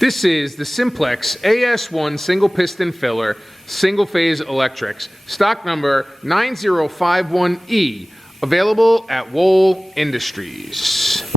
This is the Simplex AS-1 single piston filler, single phase electrics, stock number 9051E, available at Wohl Industries.